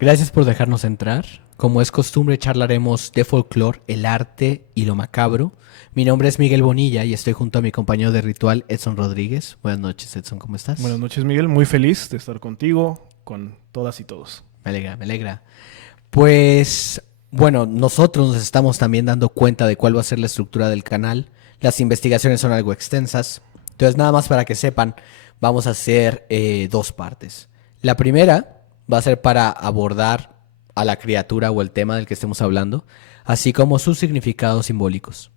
Gracias por dejarnos entrar. Como es costumbre, charlaremos de folclore, el arte y lo macabro. Mi nombre es Miguel Bonilla y estoy junto a mi compañero de ritual, Edson Rodríguez. Buenas noches, Edson, ¿cómo Buenas estás? noches, Miguel. Muy feliz de estar contigo, con todas y todos. Me alegra, me alegra. Pues, bueno, nosotros nos estamos también dando cuenta de cuál va a ser la estructura del canal. Las investigaciones son algo extensas. Entonces, nada más para que sepan, vamos a hacer dos partes. La primera va a ser para abordar a la criatura o el tema del que estemos hablando, así como sus significados simbólicos.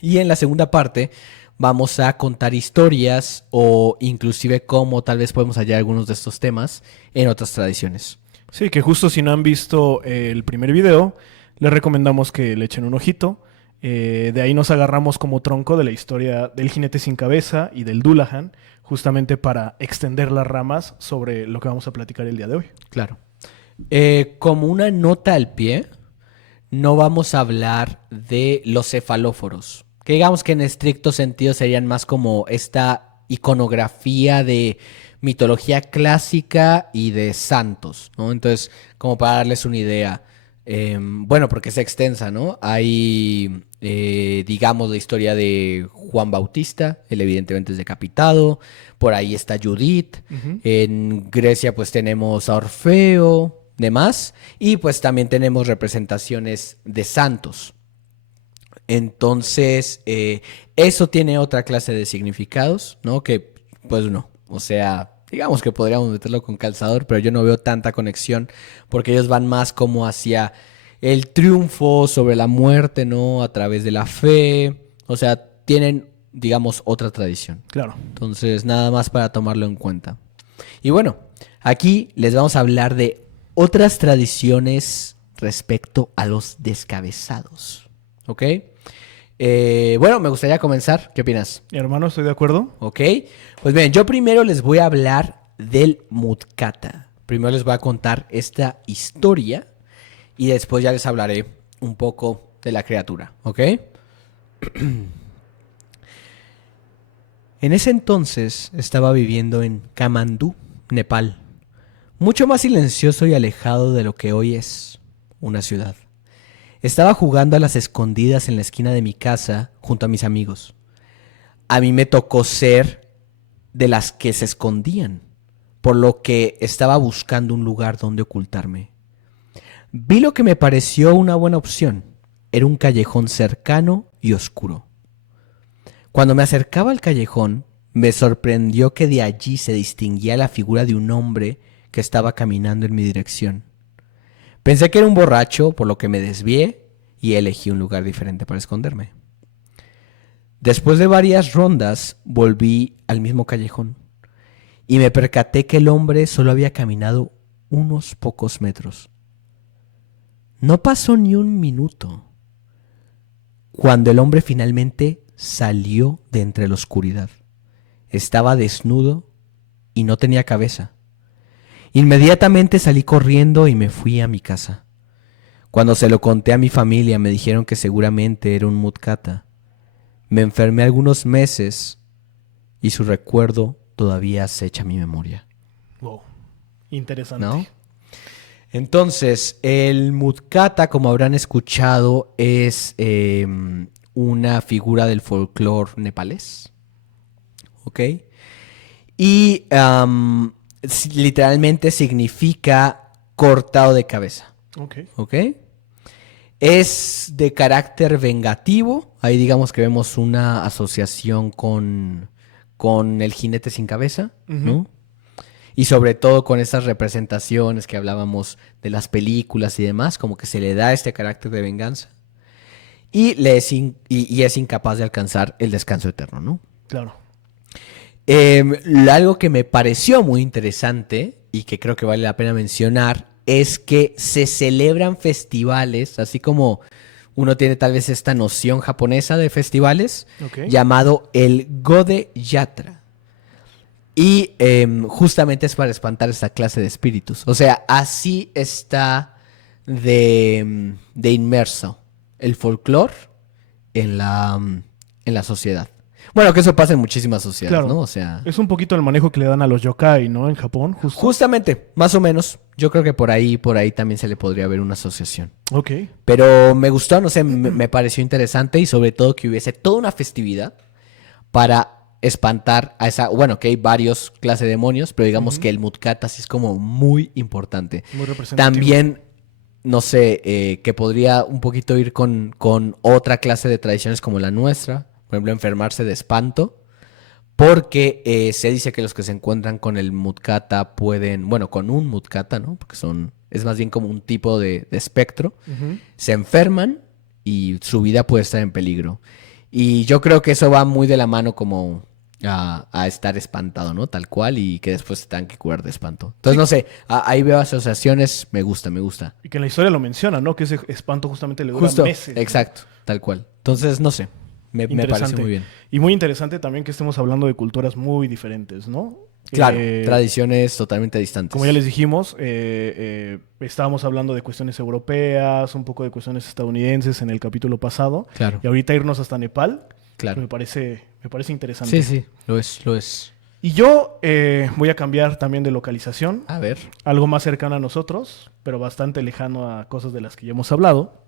Y en la segunda parte vamos a contar historias o inclusive cómo tal vez podemos hallar algunos de estos temas en otras tradiciones. Sí, que justo si no han visto el primer video, les recomendamos que le echen un ojito. De ahí nos agarramos como tronco de la historia del jinete sin cabeza y del Dullahan, justamente para extender las ramas sobre lo que vamos a platicar el día de hoy. Claro. Como una nota al pie, no vamos a hablar de los cefalóforos, que digamos que en estricto sentido serían más como esta iconografía de mitología clásica y de santos, ¿no? Entonces, como para darles una idea, bueno, porque es extensa, ¿no? Hay, digamos, la historia de Juan Bautista, él evidentemente es decapitado, por ahí está Judith, Ujú. en Grecia pues tenemos a Orfeo, demás, y pues también tenemos representaciones de santos. Entonces, eso tiene otra clase de significados, ¿no? Que, pues no, o sea, digamos que podríamos meterlo con calzador, pero yo no veo tanta conexión porque ellos van más como hacia el triunfo sobre la muerte, ¿no? A través de la fe, o sea, tienen, digamos, otra tradición. Claro. Entonces, nada más para tomarlo en cuenta. Y bueno, aquí les vamos a hablar de otras tradiciones respecto a los descabezados. ¿Ok? Bueno, me gustaría comenzar. ¿Qué opinas? Hermano, estoy de acuerdo. ¿Ok? Pues bien, yo primero les voy a hablar del Mutkata. Primero les voy a contar esta historia y después ya les hablaré un poco de la criatura. ¿Ok? En ese entonces estaba viviendo en Kamandú, Nepal, mucho más silencioso y alejado de lo que hoy es una ciudad. Estaba jugando a las escondidas en la esquina de mi casa junto a mis amigos. A mí me tocó ser de las que se escondían, por lo que estaba buscando un lugar donde ocultarme. Vi lo que me pareció una buena opción. Era un callejón cercano y oscuro. Cuando me acercaba al callejón, me sorprendió que de allí se distinguía la figura de un hombre que estaba caminando en mi dirección. Pensé que era un borracho, por lo que me desvié y elegí un lugar diferente para esconderme. Después de varias rondas, volví al mismo callejón y me percaté que el hombre solo había caminado unos pocos metros. No pasó ni un minuto cuando el hombre finalmente salió de entre la oscuridad. Estaba desnudo y no tenía cabeza. Inmediatamente salí corriendo y me fui a mi casa. Cuando se lo conté a mi familia me dijeron que seguramente era un mutkata. Me enfermé algunos meses y su recuerdo todavía acecha mi memoria, Wow. Interesante. ¿no? Entonces, el mutkata, como habrán escuchado, es una figura del folclore nepalés, ¿ok? Y literalmente significa cortado de cabeza, Ok. ¿ok? Es de carácter vengativo. Ahí digamos que vemos una asociación con el jinete sin cabeza, Ujú. ¿no? Y sobre todo con esas representaciones que hablábamos de las películas y demás, como que se le da este carácter de venganza. Y es incapaz de alcanzar el descanso eterno, ¿no? Claro. Algo que me pareció muy interesante y que creo que vale la pena mencionar es que se celebran festivales, así como uno tiene tal vez esta noción japonesa de festivales, Ok. llamado el Gode Yatra. Y justamente es para espantar esta clase de espíritus. O sea, así está de inmerso el folclore en la sociedad. Bueno, que eso pasa en muchísimas sociedades, Claro. ¿no? O sea, Es un poquito el manejo que le dan a los yokai, ¿no? En Japón, justo. justamente, más o menos, yo creo que por ahí también se le podría ver una asociación. Ok. Pero me gustó, no sé, me pareció interesante y sobre todo que hubiese toda una festividad para espantar a esa, bueno, que hay varios clases de demonios, pero digamos Ujú. que el Mutkata sí es como muy importante. Muy representativo. También, no sé, que podría un poquito ir con otra clase de tradiciones como la nuestra, por ejemplo, enfermarse de espanto, porque se dice que los que se encuentran con el Mutkata pueden, bueno, con un Mutkata, ¿no? Porque es más bien como un tipo de espectro, Ujú. se enferman y su vida puede estar en peligro. Y yo creo que eso va muy de la mano como a estar espantado, ¿no? Tal cual, y que después se tengan que curar de espanto. Entonces, Sí. no sé, ahí veo asociaciones, me gusta, me gusta. Y que en la historia lo menciona, ¿no? Que ese espanto justamente le dura Justo, meses. ¿no? exacto, tal cual. Entonces, no sé, me parece Interesante. muy bien. Y muy interesante también que estemos hablando de culturas muy diferentes, ¿no? Claro, Eh, tradiciones totalmente distantes. Como ya les dijimos, estábamos hablando de cuestiones europeas, un poco de cuestiones estadounidenses en el capítulo pasado. Claro, Y ahorita irnos hasta Nepal, claro. me parece interesante. Sí, sí, lo es, lo es. Y yo voy a cambiar también de localización, A ver. algo más cercano a nosotros, pero bastante lejano a cosas de las que ya hemos hablado.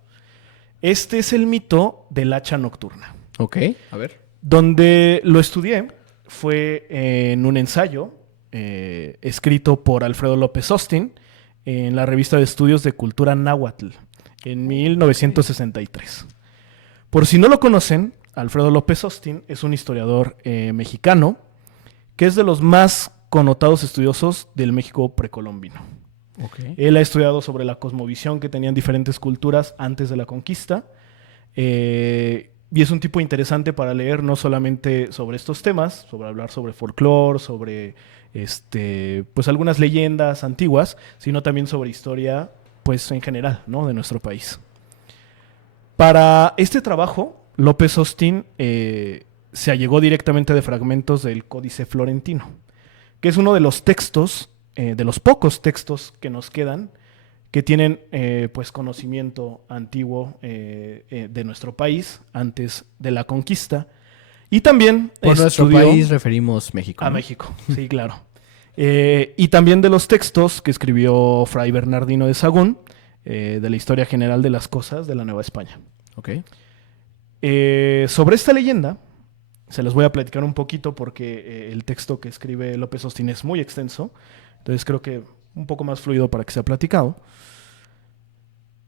Este es el mito del hacha nocturna. Ok, a ver. Donde lo estudié fue en un ensayo escrito por Alfredo López Austin en la revista de estudios de cultura náhuatl en 1963. Por si no lo conocen, Alfredo López Austin es un historiador mexicano que es de los más connotados estudiosos del México precolombino. Ok. Él ha estudiado sobre la cosmovisión que tenían diferentes culturas antes de la conquista. Y es un tipo interesante para leer no solamente sobre estos temas, sobre hablar sobre folclore, sobre pues algunas leyendas antiguas, sino también sobre historia pues en general, ¿no? De nuestro país. Para este trabajo, López Austin se allegó directamente de fragmentos del Códice Florentino, que es uno de los textos, de los pocos textos que nos quedan, que tienen pues conocimiento antiguo de nuestro país antes de la conquista. Y también Por nuestro estudió país referimos México, a ¿no? México, sí, claro. Y también de los textos que escribió Fray Bernardino de Sahagún, de la historia general de las cosas de la Nueva España. Ok. Sobre esta leyenda, se los voy a platicar un poquito porque el texto que escribe López Austin es muy extenso, entonces creo que un poco más fluido para que sea platicado.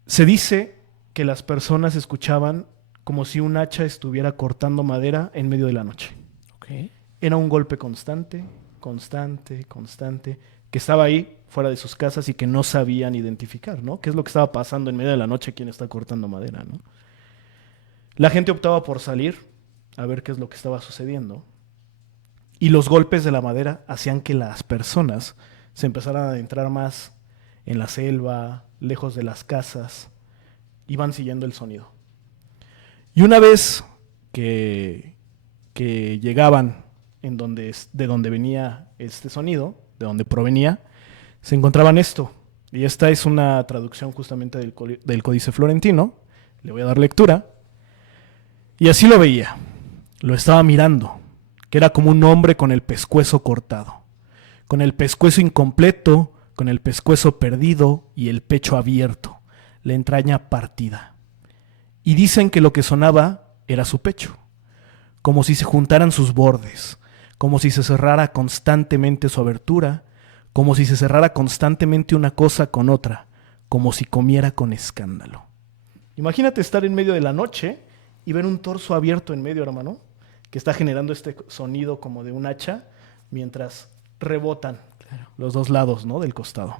Se dice que las personas escuchaban como si un hacha estuviera cortando madera en medio de la noche. Ok. Era un golpe constante, constante, constante, que estaba ahí fuera de sus casas y que no sabían identificar, ¿no? ¿Qué es lo que estaba pasando en medio de la noche? ¿Quién está cortando madera, no? La gente optaba por salir a ver qué es lo que estaba sucediendo. Y los golpes de la madera hacían que las personas se empezaran a adentrar más en la selva, lejos de las casas, iban siguiendo el sonido. Y una vez que llegaban de donde venía este sonido, de donde provenía, se encontraban esto. Y esta es una traducción justamente del Códice Florentino. Le voy a dar lectura. Y así lo veía. Lo estaba mirando, que era como un hombre con el pescuezo cortado, con el pescuezo incompleto, con el pescuezo perdido y el pecho abierto, la entraña partida. Y dicen que lo que sonaba era su pecho, como si se juntaran sus bordes, como si se cerrara constantemente su abertura, como si se cerrara constantemente una cosa con otra, como si comiera con escándalo. Imagínate estar en medio de la noche y ver un torso abierto en medio, hermano, que está generando este sonido como de un hacha, mientras rebotan los dos lados, ¿no? Del costado.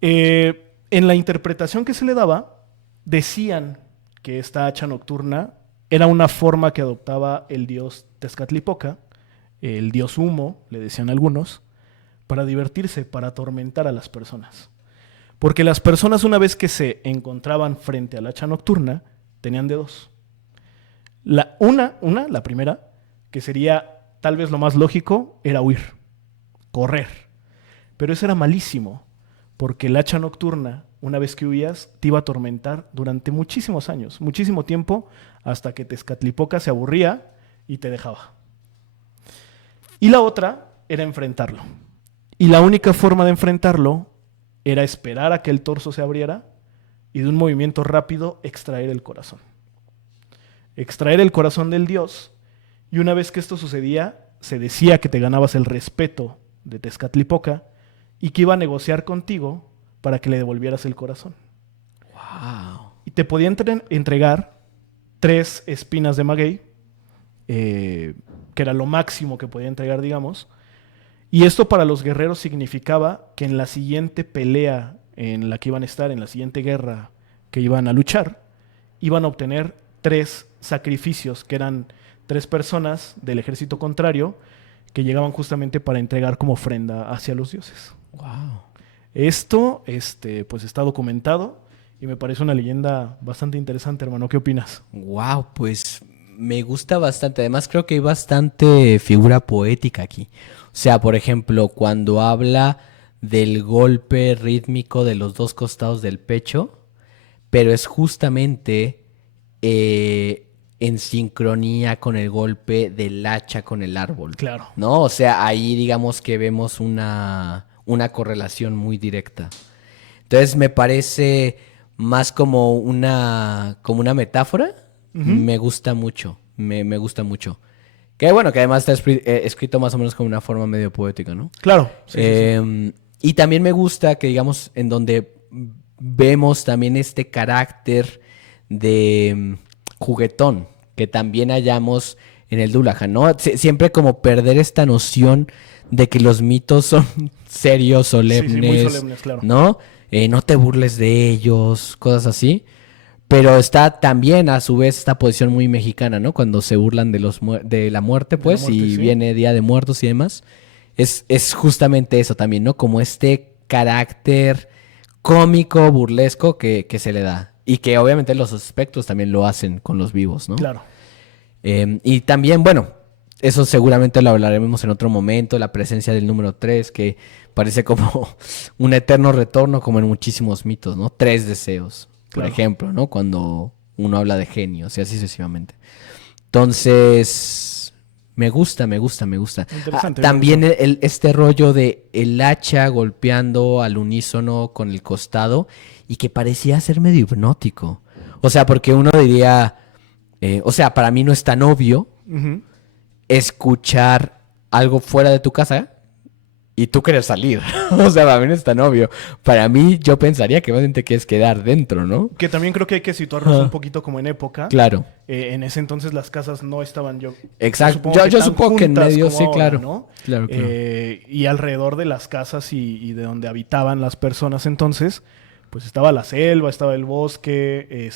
En la interpretación que se le daba, decían que esta hacha nocturna era una forma que adoptaba el dios Tezcatlipoca, el dios humo, le decían algunos, para divertirse, para atormentar a las personas. Porque las personas, una vez que se encontraban frente al hacha nocturna, tenían de dos. La primera, que sería tal vez lo más lógico, era huir, correr. Pero eso era malísimo, porque el hacha nocturna, una vez que huías, te iba a atormentar durante muchísimos años, muchísimo tiempo, hasta que Tezcatlipoca se aburría y te dejaba. Y la otra era enfrentarlo. Y la única forma de enfrentarlo era esperar a que el torso se abriera y de un movimiento rápido extraer el corazón. Extraer el corazón del dios, y una vez que esto sucedía, se decía que te ganabas el respeto de Tezcatlipoca y que iba a negociar contigo para que le devolvieras el corazón. Wow. Y te podía entregar 3 espinas de maguey, que era lo máximo que podía entregar, digamos. Y esto para los guerreros significaba que en la siguiente pelea en la que iban a estar, en la siguiente guerra que iban a luchar, iban a obtener 3 sacrificios, que eran 3 personas del ejército contrario que llegaban justamente para entregar como ofrenda hacia los dioses. Wow. Esto, pues está documentado y me parece una leyenda bastante interesante, hermano. ¿Qué opinas? Wow, pues me gusta bastante. Además, creo que hay bastante figura poética aquí. O sea, por ejemplo, cuando habla del golpe rítmico de los 2 costados del pecho, pero es justamente en sincronía con el golpe del hacha con el árbol. Claro. ¿No? O sea, ahí digamos que vemos una correlación muy directa. Entonces me parece más como una metáfora. Me gusta mucho. Me gusta mucho. Que bueno, que además está escrito más o menos con una forma medio poética, ¿no? Claro. Sí. Y también me gusta que, digamos, en donde vemos también este carácter de juguetón que también hallamos en el Dullahan, ¿no? Siempre como perder esta noción de que los mitos son serios, solemnes, Sí, muy solemnes, claro. ¿no? No te burles de ellos, cosas así. Pero está también a su vez esta posición muy mexicana, ¿no? Cuando se burlan de la muerte, pues, muerte, y sí. viene Día de Muertos y demás. Es justamente eso también, ¿no? Como este carácter cómico, burlesco que se le da. Y que obviamente los espectros también lo hacen con los vivos, ¿no? Claro. Y también, bueno, eso seguramente lo hablaremos en otro momento, la presencia del número 3, que parece como un eterno retorno, como en muchísimos mitos, ¿no? 3 deseos, por Claro. ejemplo, ¿no? Cuando uno habla de genios y así sucesivamente. Entonces, me gusta. Interesante. También este rollo de el hacha golpeando al unísono con el costado y que parecía ser medio hipnótico. O sea, porque uno diría, o sea, para mí no es tan obvio Ujú. escuchar algo fuera de tu casa y tú querer salir. O sea, para mí no es tan obvio. Para mí, yo pensaría que más bien te quieres quedar dentro, ¿no? Que también creo que hay que situarnos un poquito como en época. Claro. En ese entonces las casas no estaban Exacto. que Yo tan supongo que en juntas medio, como sí, ahora, claro. ¿no? Claro. Y alrededor de las casas y de donde habitaban las personas entonces, pues estaba la selva, estaba el bosque,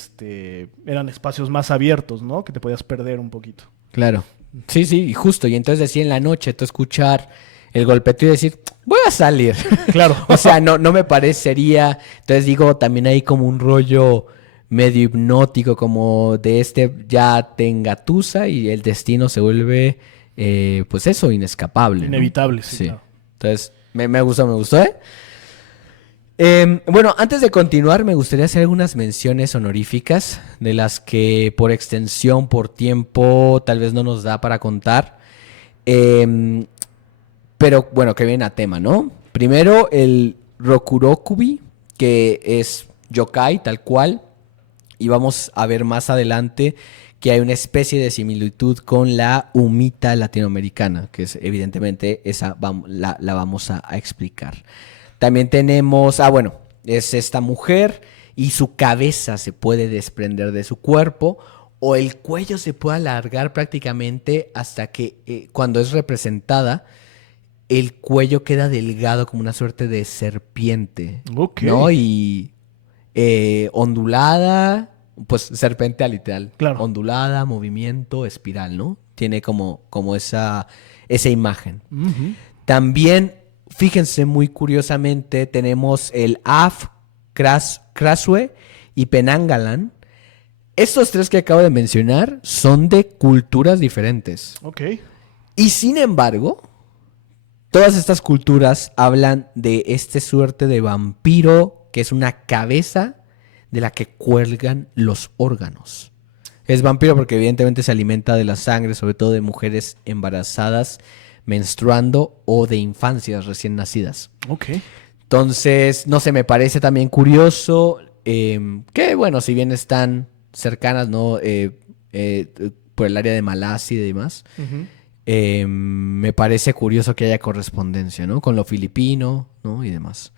eran espacios más abiertos, ¿no? Que te podías perder un poquito. Claro. Sí, y justo. Y entonces decía en la noche tú escuchar el golpeteo y decir, voy a salir. Claro. O sea, no me parecería. Entonces digo, también hay como un rollo medio hipnótico, como de ya te engatusa y el destino se vuelve, pues eso, inescapable, ¿no? Inevitable, sí, claro. Entonces, me gustó, ¿eh? Bueno, antes de continuar, me gustaría hacer algunas menciones honoríficas de las que por extensión, por tiempo, tal vez no nos da para contar. Pero bueno, que viene a tema, ¿no? Primero, el Rokurokubi, que es yokai, tal cual. Y vamos a ver más adelante que hay una especie de similitud con la humita latinoamericana, que es evidentemente esa la vamos a explicar. También tenemos, bueno, es esta mujer y su cabeza se puede desprender de su cuerpo o el cuello se puede alargar prácticamente hasta que cuando es representada, el cuello queda delgado como una suerte de serpiente, Ok. ¿no? Y ondulada, pues serpentea literal. Claro. Ondulada, movimiento, espiral, ¿no? Tiene como esa imagen. Ujú. También, fíjense muy curiosamente, tenemos el Af, Krasue y Penangalan. Estos 3 que acabo de mencionar son de culturas diferentes. Ok. Y sin embargo, todas estas culturas hablan de este suerte de vampiro que es una cabeza de la que cuelgan los órganos. Es vampiro porque evidentemente se alimenta de la sangre, sobre todo de mujeres embarazadas, menstruando o de infancias recién nacidas. Ok. Entonces, no sé, me parece también curioso que, bueno, si bien están cercanas, ¿no? Por el área de Malasia y demás, Ujú. me parece curioso que haya correspondencia, ¿no? Con lo filipino, ¿no? Y demás.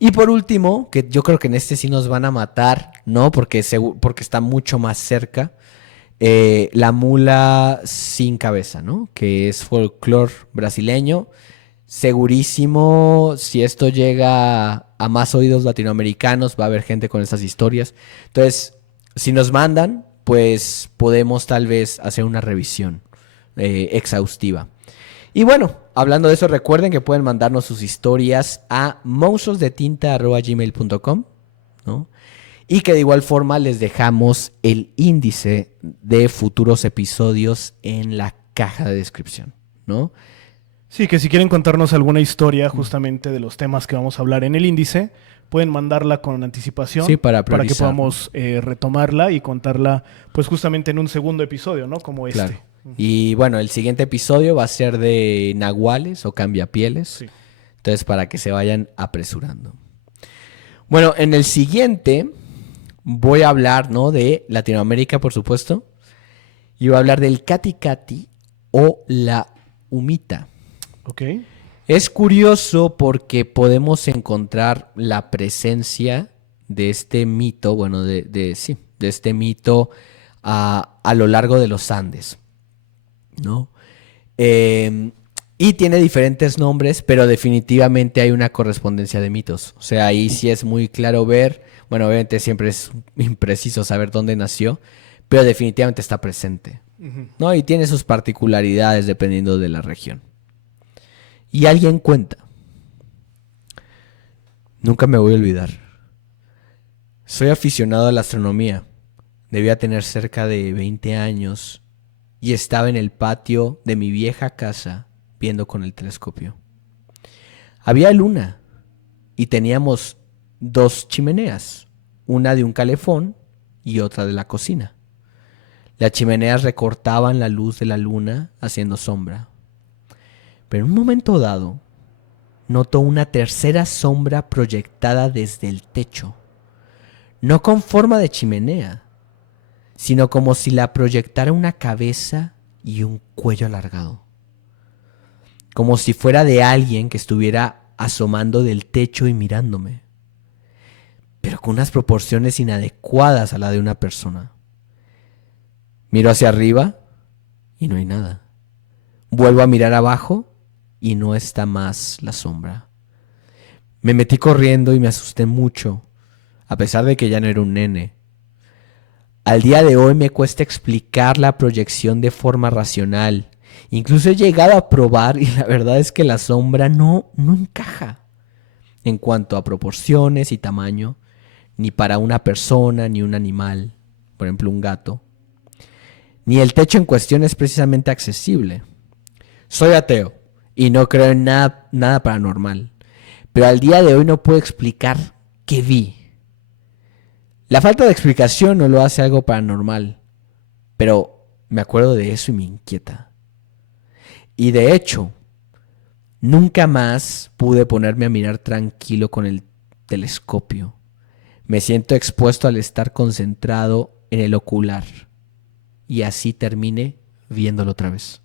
Y por último, que yo creo que en este sí nos van a matar, ¿no? Porque está mucho más cerca. La mula sin cabeza, ¿no? Que es folclore brasileño. Segurísimo, si esto llega a más oídos latinoamericanos, va a haber gente con estas historias. Entonces, si nos mandan, pues podemos tal vez hacer una revisión exhaustiva. Y bueno, hablando de eso, recuerden que pueden mandarnos sus historias a monstruosdetinta@gmail.com, ¿no? Y que de igual forma les dejamos el índice de futuros episodios en la caja de descripción, ¿no? Sí, que si quieren contarnos alguna historia justamente de los temas que vamos a hablar en el índice, pueden mandarla con anticipación Sí, para que priorizar, podamos retomarla y contarla pues justamente en un segundo episodio, ¿no? Como este. claro. Y bueno, el siguiente episodio va a ser de nahuales o cambiapieles. Sí. Entonces, para que se vayan apresurando. Bueno, en el siguiente voy a hablar, ¿no? De Latinoamérica, por supuesto. Y voy a hablar del Cati Cati o la humita. Ok. Es curioso porque podemos encontrar la presencia de este mito, bueno, de este mito a lo largo de los Andes, ¿no? Y tiene diferentes nombres, pero definitivamente hay una correspondencia de mitos. O sea, ahí sí es muy claro ver, bueno, obviamente siempre es impreciso saber dónde nació, pero definitivamente está presente, Ujú. ¿no? Y tiene sus particularidades dependiendo de la región. Y alguien cuenta, nunca me voy a olvidar, soy aficionado a la astronomía, debía tener cerca de 20 años y estaba en el patio de mi vieja casa viendo con el telescopio. Había luna y teníamos 2 chimeneas, una de un calefón y otra de la cocina. Las chimeneas recortaban la luz de la luna haciendo sombra. Pero en un momento dado, notó una tercera sombra proyectada desde el techo, no con forma de chimenea, sino como si la proyectara una cabeza y un cuello alargado, como si fuera de alguien que estuviera asomando del techo y mirándome, pero con unas proporciones inadecuadas a la de una persona. Miro hacia arriba y no hay nada. Vuelvo a mirar abajo y no está más la sombra. Me metí corriendo y me asusté mucho, a pesar de que ya no era un nene. Al día de hoy me cuesta explicar la proyección de forma racional. Incluso he llegado a probar y la verdad es que la sombra no encaja en cuanto a proporciones y tamaño, ni para una persona ni un animal, por ejemplo un gato. Ni el techo en cuestión es precisamente accesible. Soy ateo y no creo en nada paranormal, pero al día de hoy no puedo explicar qué vi. La falta de explicación no lo hace algo paranormal, pero me acuerdo de eso y me inquieta. Y de hecho, nunca más pude ponerme a mirar tranquilo con el telescopio. Me siento expuesto al estar concentrado en el ocular. Y así terminé viéndolo otra vez.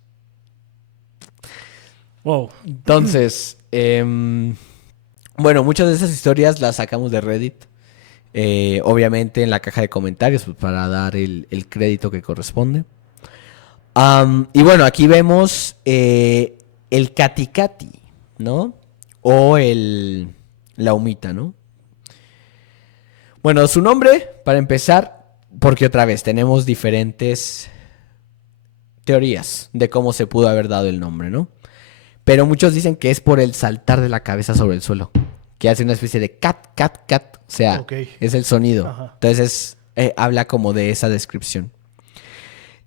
Wow. Entonces, bueno, muchas de esas historias las sacamos de Reddit. Obviamente en la caja de comentarios pues, para dar el crédito que corresponde. Y bueno, aquí vemos el Cati Cati, ¿no? O la humita, ¿no? Bueno, su nombre, para empezar, porque otra vez tenemos diferentes teorías de cómo se pudo haber dado el nombre, ¿no? Pero muchos dicen que es por el saltar de la cabeza sobre el suelo, que hace una especie de cat, cat, cat, o sea, Ok. es el sonido. Ajá. Entonces habla como de esa descripción.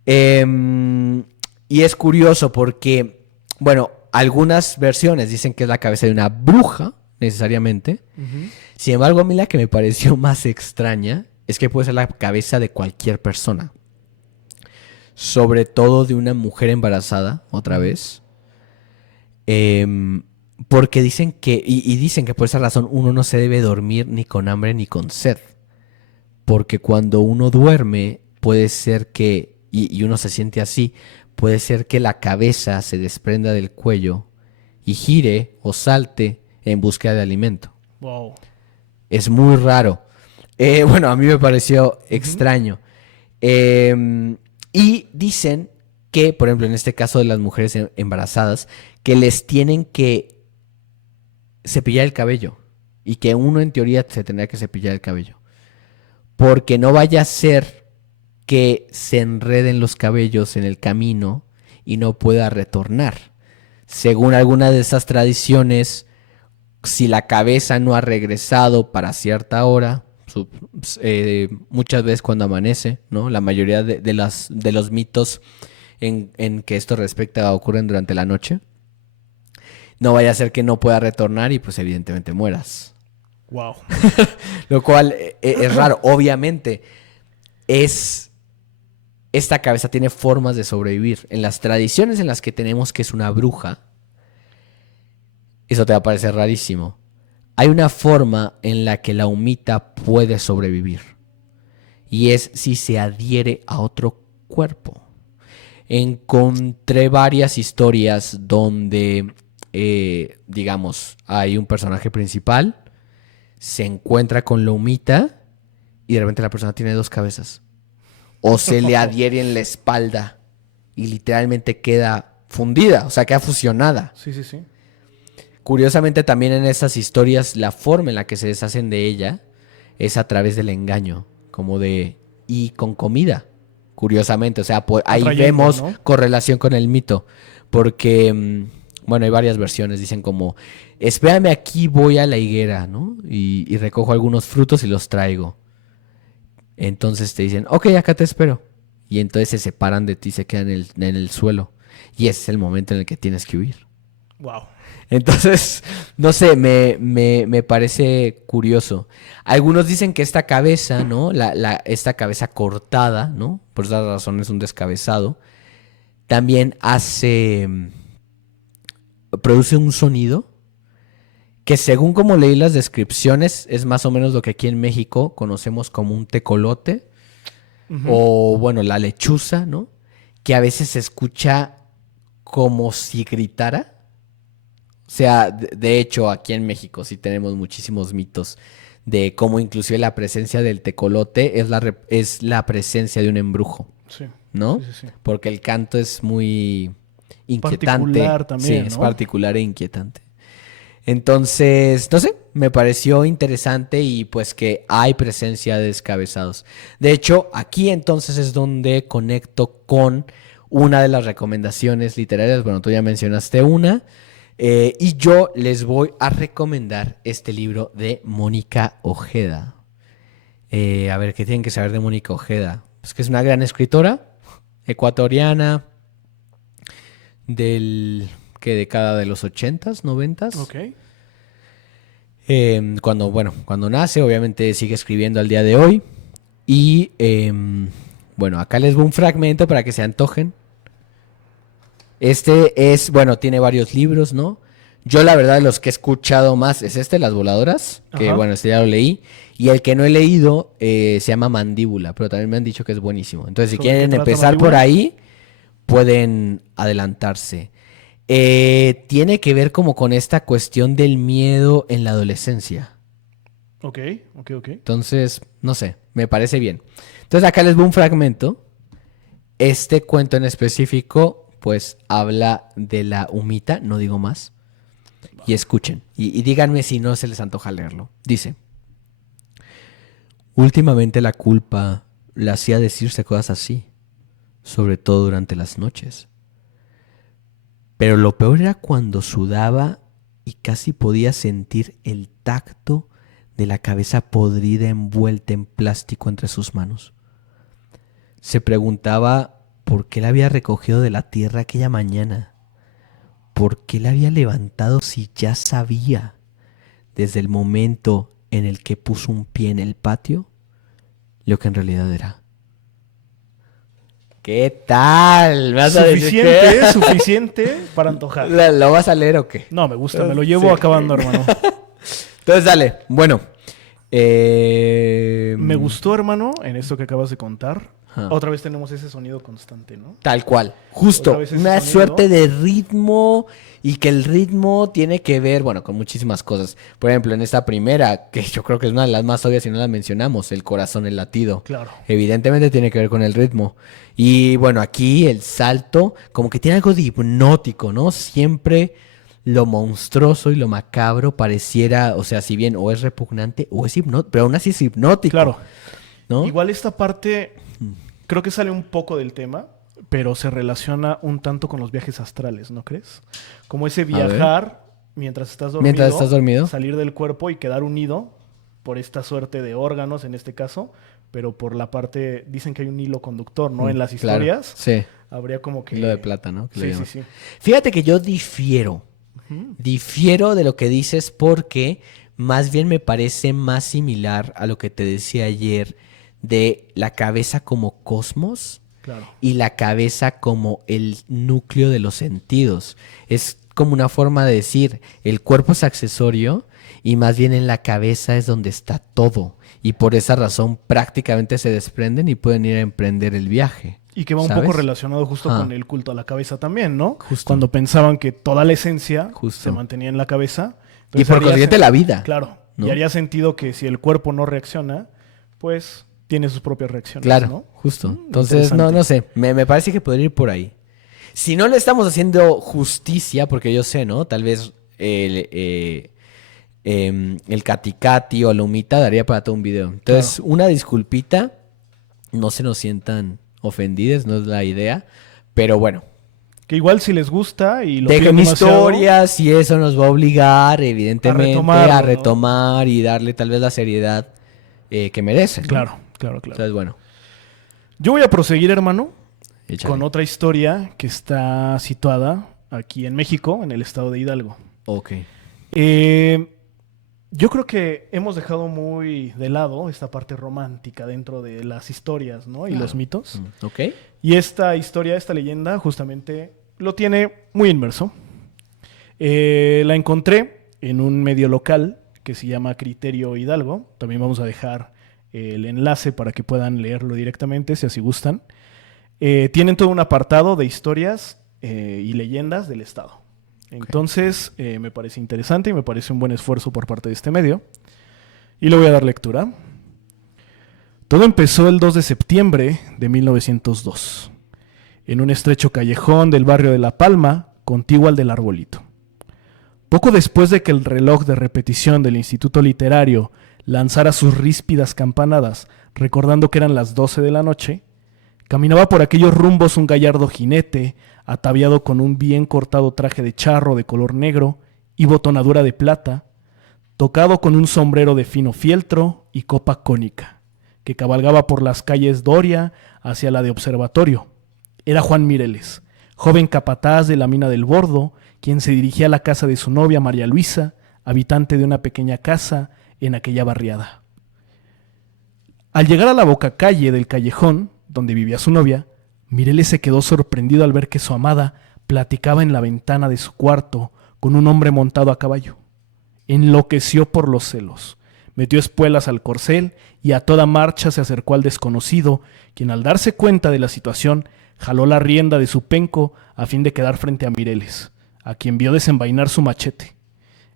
Y es curioso porque, bueno, algunas versiones dicen que es la cabeza de una bruja, necesariamente. Ujú. Sin embargo, a mí la que me pareció más extraña es que puede ser la cabeza de cualquier persona. sobre todo de una mujer embarazada, otra vez. Porque dicen que, y dicen que por esa razón uno no se debe dormir ni con hambre ni con sed. Porque cuando uno duerme, puede ser que, y uno se siente así, puede ser que la cabeza se desprenda del cuello y gire o salte en búsqueda de alimento. Wow. Es muy raro. Bueno, a mí me pareció extraño. Y dicen que, por ejemplo, en este caso de las mujeres embarazadas, que les tienen que cepillar el cabello. Y que uno en teoría se tendría que cepillar el cabello. Porque no vaya a ser que se enreden los cabellos en el camino y no pueda retornar. Según alguna de esas tradiciones, si la cabeza no ha regresado para cierta hora, muchas veces cuando amanece, ¿no? La mayoría de los mitos en que esto respecta ocurren durante la noche. No vaya a ser que no pueda retornar y pues evidentemente mueras. Wow. Lo cual es raro. Obviamente, esta cabeza tiene formas de sobrevivir. En las tradiciones en las que tenemos que es una bruja, eso te va a parecer rarísimo. Hay una forma en la que la humita puede sobrevivir. Y es si se adhiere a otro cuerpo. Encontré varias historias donde, digamos, hay un personaje principal, se encuentra con la humita y de repente la persona tiene 2 cabezas. O se le adhiere en la espalda y literalmente queda fundida, o sea, queda fusionada. Sí, sí, sí. Curiosamente también en esas historias la forma en la que se deshacen de ella es a través del engaño, como de y con comida. Curiosamente, o sea, ahí vemos, ¿no?, correlación con el mito, porque bueno, hay varias versiones, dicen como espérame aquí, voy a la higuera, ¿no? Y recojo algunos frutos y los traigo. Entonces te dicen, ok, acá te espero. Y entonces se separan de ti, se quedan en el suelo. Y ese es el momento en el que tienes que huir. Wow. Entonces, no sé, me parece curioso. Algunos dicen que esta cabeza, ¿no? Esta cabeza cortada, ¿no? Por esa razón es un descabezado. También produce un sonido que según como leí las descripciones es más o menos lo que aquí en México conocemos como un tecolote. O bueno, la lechuza, ¿no? Que a veces se escucha como si gritara. O sea, de hecho, aquí en México sí tenemos muchísimos mitos de cómo inclusive la presencia del tecolote es la presencia de un embrujo. Sí. ¿No? Sí, sí, sí. Porque el canto es muy inquietante. Particular también, sí, es ¿no? particular e inquietante. Entonces, no sé, me pareció interesante y pues que hay presencia de descabezados. De hecho, aquí entonces es donde conecto con una de las recomendaciones literarias. Bueno, tú ya mencionaste una. Y yo les voy a recomendar este libro de Mónica Ojeda. A ver, ¿qué tienen que saber de Mónica Ojeda? Pues que es una gran escritora ecuatoriana del que década de los 80s, 90s. Ok. Cuando nace, obviamente sigue escribiendo al día de hoy. Y bueno, acá les voy un fragmento para que se antojen. Tiene varios libros, ¿no? Yo la verdad de los que he escuchado más es Las Voladoras, que Ajá. bueno, ya lo leí. Y el que no he leído se llama Mandíbula, pero también me han dicho que es buenísimo. Entonces, si ¿Sobre qué quieren trata empezar por Mandíbula? ahí, pueden adelantarse. Tiene que ver como con esta cuestión del miedo en la adolescencia. Ok. Entonces, no sé, me parece bien. Entonces acá les voy un fragmento. Este cuento en específico, pues, habla de la humita, no digo más. Y escuchen, y díganme si no se les antoja leerlo. Dice, últimamente la culpa la hacía decirse cosas así, sobre todo durante las noches. Pero lo peor era cuando sudaba y casi podía sentir el tacto de la cabeza podrida envuelta en plástico entre sus manos. Se preguntaba por qué la había recogido de la tierra aquella mañana. ¿Por qué la había levantado si ya sabía, desde el momento en el que puso un pie en el patio, lo que en realidad era? ¿Qué tal? ¿Me vas a decir qué? Suficiente para antojar. ¿Lo vas a leer o qué? No, me gusta, me lo llevo acabando, hermano. Entonces, dale. Bueno. Me gustó, hermano, en esto que acabas de contar. Otra vez tenemos ese sonido constante, ¿no? Tal cual. Justo. Una suerte de ritmo y que el ritmo tiene que ver, bueno, con muchísimas cosas. Por ejemplo, en esta primera, que yo creo que es una de las más obvias y no la mencionamos, el corazón, el latido. Claro. Evidentemente tiene que ver con el ritmo. Y bueno, aquí el salto, como que tiene algo de hipnótico, ¿no? Siempre lo monstruoso y lo macabro pareciera, o sea, si bien o es repugnante o es hipnótico, pero aún así es hipnótico. Claro. ¿No? Igual esta parte creo que sale un poco del tema, pero se relaciona un tanto con los viajes astrales, ¿no crees? Como ese viajar mientras estás dormido, salir del cuerpo y quedar unido por esta suerte de órganos, en este caso, pero por la parte, dicen que hay un hilo conductor, ¿no? En las historias. Claro. Sí. Habría como que... Hilo de plata, ¿no? Sí. Fíjate que yo difiero. Difiero de lo que dices porque más bien me parece más similar a lo que te decía ayer de la cabeza como cosmos y la cabeza como el núcleo de los sentidos. Es como una forma de decir, el cuerpo es accesorio y más bien en la cabeza es donde está todo. Y por esa razón prácticamente se desprenden y pueden ir a emprender el viaje. Y que va un poco relacionado justo con el culto a la cabeza también, ¿no? Justo. Cuando pensaban que toda la esencia se mantenía en la cabeza. Y por consiguiente la vida. Claro. ¿No? Y haría sentido que si el cuerpo no reacciona, pues tiene sus propias reacciones. Claro, ¿no? Justo. Entonces, no sé. Me parece que podría ir por ahí. Si no le estamos haciendo justicia, porque yo sé, ¿no? Tal vez el Katikati o la humita daría para todo un video. Entonces, una disculpita. No se nos sientan ofendidas, no es la idea. Pero bueno. Que igual si les gusta y lo dejen historias y eso nos va a obligar, evidentemente, a retomar, ¿no? Y darle tal vez la seriedad que merecen. ¿no? Claro. Entonces, bueno. Yo voy a proseguir, hermano, con otra historia que está situada aquí en México, en el estado de Hidalgo. Ok. Yo creo que hemos dejado muy de lado esta parte romántica dentro de las historias, ¿no? Y los mitos. Ok. Y esta historia, esta leyenda, justamente lo tiene muy inmerso. La encontré en un medio local que se llama Criterio Hidalgo. También vamos a dejar el enlace para que puedan leerlo directamente, si así gustan. Tienen todo un apartado de historias y leyendas del estado. Entonces, me parece interesante y me parece un buen esfuerzo por parte de este medio. Y le voy a dar lectura. Todo empezó el 2 de septiembre de 1902, en un estrecho callejón del barrio de La Palma, contiguo al del Arbolito. Poco después de que el reloj de repetición del Instituto Literario lanzara sus ríspidas campanadas, recordando que eran las 12 de la noche, caminaba por aquellos rumbos un gallardo jinete, ataviado con un bien cortado traje de charro de color negro y botonadura de plata, tocado con un sombrero de fino fieltro y copa cónica, que cabalgaba por las calles Doria hacia la de Observatorio. Era Juan Mireles, joven capataz de la mina del Bordo, quien se dirigía a la casa de su novia María Luisa, habitante de una pequeña casa en aquella barriada. Al llegar a la bocacalle del callejón, donde vivía su novia, Mireles se quedó sorprendido al ver que su amada platicaba en la ventana de su cuarto con un hombre montado a caballo. Enloqueció por los celos, metió espuelas al corcel y a toda marcha se acercó al desconocido, quien al darse cuenta de la situación jaló la rienda de su penco a fin de quedar frente a Mireles, a quien vio desenvainar su machete.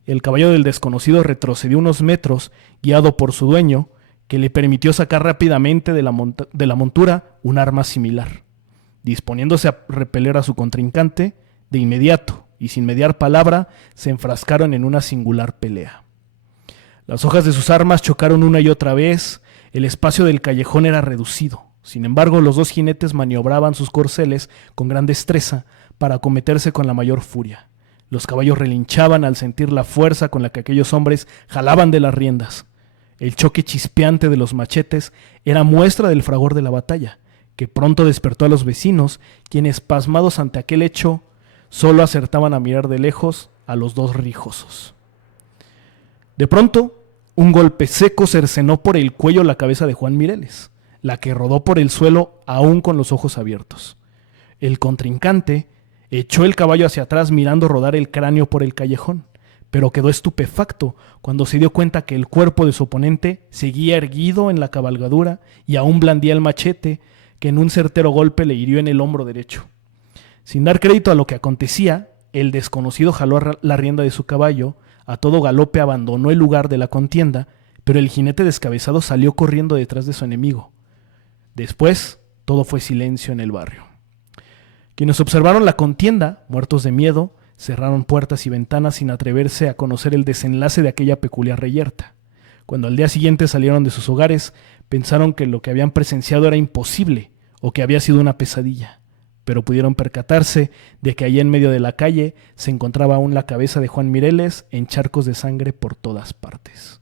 El caballo del desconocido retrocedió unos metros, guiado por su dueño, que le permitió sacar rápidamente de la montura un arma similar. Disponiéndose a repeler a su contrincante, de inmediato y sin mediar palabra, se enfrascaron en una singular pelea. Las hojas de sus armas chocaron una y otra vez, el espacio del callejón era reducido. Sin embargo, los dos jinetes maniobraban sus corceles con gran destreza para acometerse con la mayor furia. Los caballos relinchaban al sentir la fuerza con la que aquellos hombres jalaban de las riendas. El choque chispeante de los machetes era muestra del fragor de la batalla, que pronto despertó a los vecinos, quienes, pasmados ante aquel hecho, solo acertaban a mirar de lejos a los dos rijosos. De pronto, un golpe seco cercenó por el cuello la cabeza de Juan Mireles. la que rodó por el suelo aún con los ojos abiertos. El contrincante echó el caballo hacia atrás mirando rodar el cráneo por el callejón, pero quedó estupefacto cuando se dio cuenta que el cuerpo de su oponente seguía erguido en la cabalgadura y aún blandía el machete que en un certero golpe le hirió en el hombro derecho. Sin dar crédito a lo que acontecía, el desconocido jaló la rienda de su caballo, a todo galope abandonó el lugar de la contienda, pero el jinete descabezado salió corriendo detrás de su enemigo. Después, todo fue silencio en el barrio. Quienes observaron la contienda, muertos de miedo, cerraron puertas y ventanas sin atreverse a conocer el desenlace de aquella peculiar reyerta. Cuando al día siguiente salieron de sus hogares, pensaron que lo que habían presenciado era imposible o que había sido una pesadilla, pero pudieron percatarse de que allí en medio de la calle se encontraba aún la cabeza de Juan Mireles en charcos de sangre por todas partes.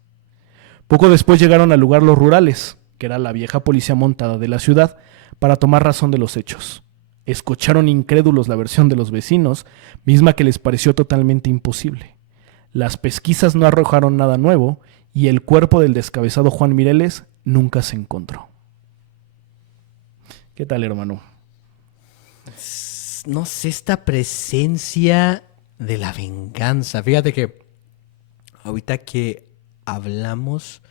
Poco después llegaron al lugar los rurales, que era la vieja policía montada de la ciudad, para tomar razón de los hechos. Escucharon incrédulos la versión de los vecinos, misma que les pareció totalmente imposible. Las pesquisas no arrojaron nada nuevo y el cuerpo del descabezado Juan Mireles nunca se encontró. ¿Qué tal, hermano? No sé, esta presencia de la venganza. Fíjate que ahorita que hablamos,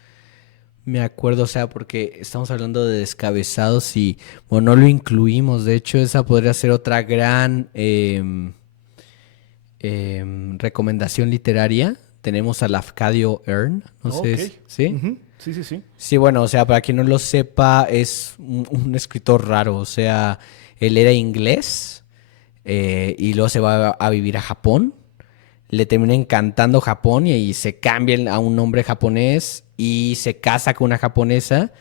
me acuerdo, o sea, porque estamos hablando de descabezados y, bueno, no lo incluimos. De hecho, esa podría ser otra gran recomendación literaria. Tenemos a Lafcadio Hearn, no sé, Ok. ¿sí? Uh-huh. Sí. Sí, bueno, o sea, para quien no lo sepa, es un escritor raro. O sea, él era inglés y luego se va a vivir a Japón. Le termina encantando Japón y se cambia a un nombre japonés y se casa con una japonesa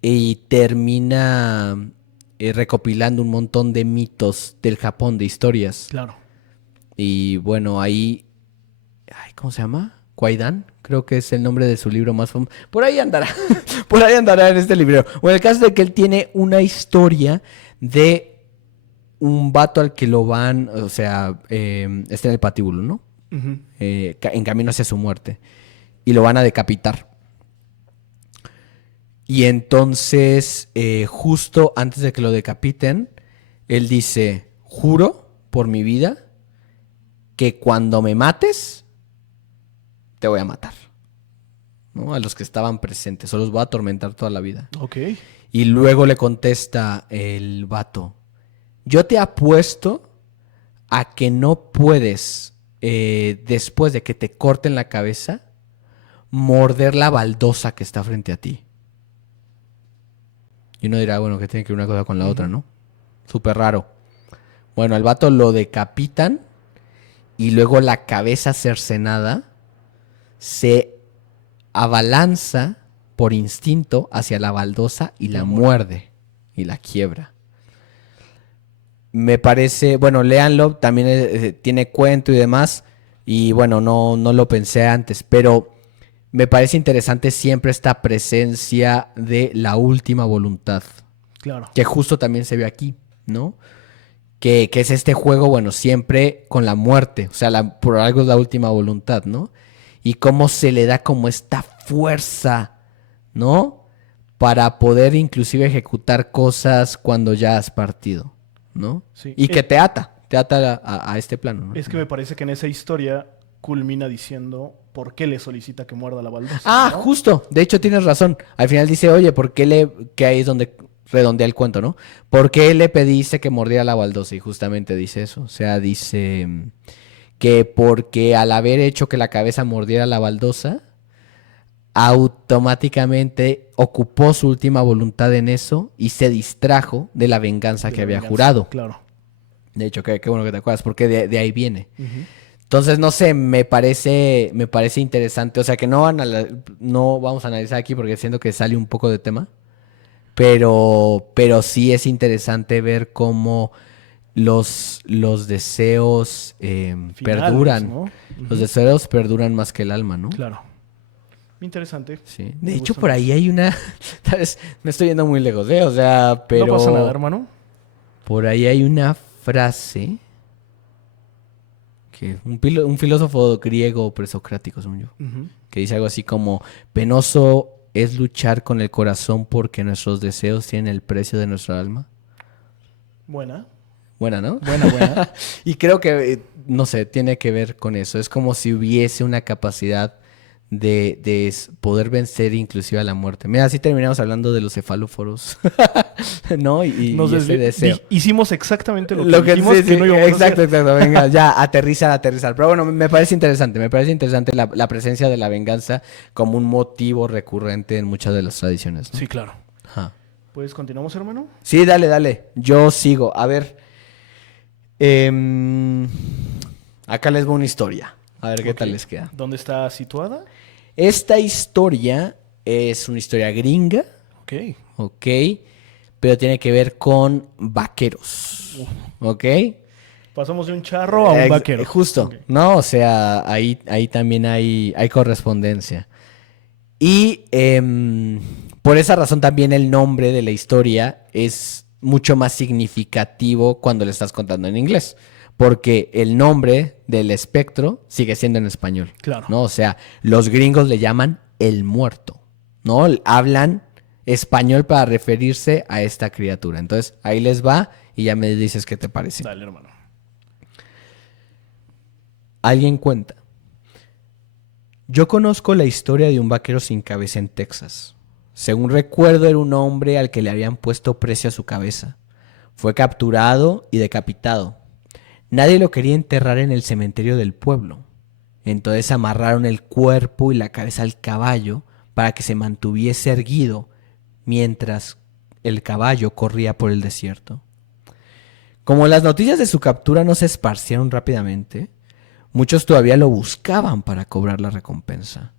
y termina recopilando un montón de mitos del Japón, de historias. Claro. Y bueno, ahí... ¿cómo se llama? Kwaidan, creo que es el nombre de su libro más famoso. Por ahí andará, por ahí andará en este libro. Bueno, el caso es de que él tiene una historia de un vato al que lo van, o sea, está en el patíbulo, ¿no? Uh-huh. En camino hacia su muerte. Y lo van a decapitar. Y entonces, justo antes de que lo decapiten, él dice, juro por mi vida que cuando me mates, te voy a matar, ¿no? A los que estaban presentes, o los voy a atormentar toda la vida. Ok. Y luego le contesta el vato, yo te apuesto a que no puedes, después de que te corten la cabeza, morder la baldosa que está frente a ti. Y uno dirá, bueno, que tiene que ver una cosa con la otra, ¿no? Súper raro. Bueno, al vato lo decapitan y luego la cabeza cercenada se abalanza por instinto hacia la baldosa y la muerde y la quiebra. Me parece, bueno, léanlo, también tiene cuento y demás, y bueno, no lo pensé antes, pero me parece interesante siempre esta presencia de la última voluntad. Claro. Que justo también se ve aquí, ¿no? Que es este juego, bueno, siempre con la muerte, o sea, por algo es la última voluntad, ¿no? Y cómo se le da como esta fuerza, ¿no? Para poder inclusive ejecutar cosas cuando ya has partido, ¿no? Sí. Y que te ata a este plano, ¿no? Es que me parece que en esa historia culmina diciendo por qué le solicita que muerda la baldosa. Ah, ¿no? justo. De hecho, tienes razón. Al final dice, oye, ¿por qué que ahí es donde redondea el cuento, ¿no? ¿Por qué le pediste que mordiera la baldosa? Y justamente dice eso. O sea, dice que porque al haber hecho que la cabeza mordiera la baldosa, automáticamente ocupó su última voluntad en eso y se distrajo de la venganza que había jurado. Claro. De hecho, qué bueno que te acuerdas, porque de ahí viene. Uh-huh. Entonces, no sé, me parece interesante. O sea, que no vamos a analizar aquí porque siento que sale un poco de tema. Pero sí es interesante ver cómo los deseos Finales, perduran. ¿no? Uh-huh. Los deseos perduran más que el alma, ¿no? Claro. Interesante. Sí. Me De hecho, gusta por mucho. ahí hay una... Tal vez me estoy yendo muy lejos, ¿eh? O sea, pero... No pasa nada, hermano. Por ahí hay una frase que un filósofo griego presocrático, según yo, Uh-huh. que dice algo así como penoso es luchar con el corazón porque nuestros deseos tienen el precio de nuestra alma. Buena. Buena, ¿no? Buena. Y creo que, no sé, tiene que ver con eso. Es como si hubiese una capacidad de poder vencer inclusive a la muerte. Mira, así terminamos hablando de los cefalóforos, ¿no? Y ese deseo. Hicimos exactamente lo que dijimos sí, que no íbamos a hacer. exacto. Venga, ya, aterrizar. Pero bueno, me parece interesante la presencia de la venganza como un motivo recurrente en muchas de las tradiciones, ¿no? Sí, claro. Ajá. Pues, ¿continuamos, hermano? Sí, dale. Yo sigo. A ver. Acá les voy una historia. A ver qué tal les queda. ¿Dónde está situada? Esta historia es una historia gringa. Ok. Pero tiene que ver con vaqueros. Ok. Pasamos de un charro a un vaquero. Justo. Okay. No, o sea, ahí también hay correspondencia. Y por esa razón también el nombre de la historia es mucho más significativo cuando le estás contando en inglés. Porque el nombre del espectro sigue siendo en español. Claro. ¿No? O sea, los gringos le llaman el muerto. ¿No? Hablan español para referirse a esta criatura. Entonces, ahí les va y ya me dices qué te parece. Dale, hermano. Alguien cuenta. Yo conozco la historia de un vaquero sin cabeza en Texas. Según recuerdo, era un hombre al que le habían puesto precio a su cabeza. Fue capturado y decapitado. Nadie lo quería enterrar en el cementerio del pueblo. Entonces amarraron el cuerpo y la cabeza al caballo para que se mantuviese erguido mientras el caballo corría por el desierto. Como las noticias de su captura no se esparcieron rápidamente, muchos todavía lo buscaban para cobrar la recompensa.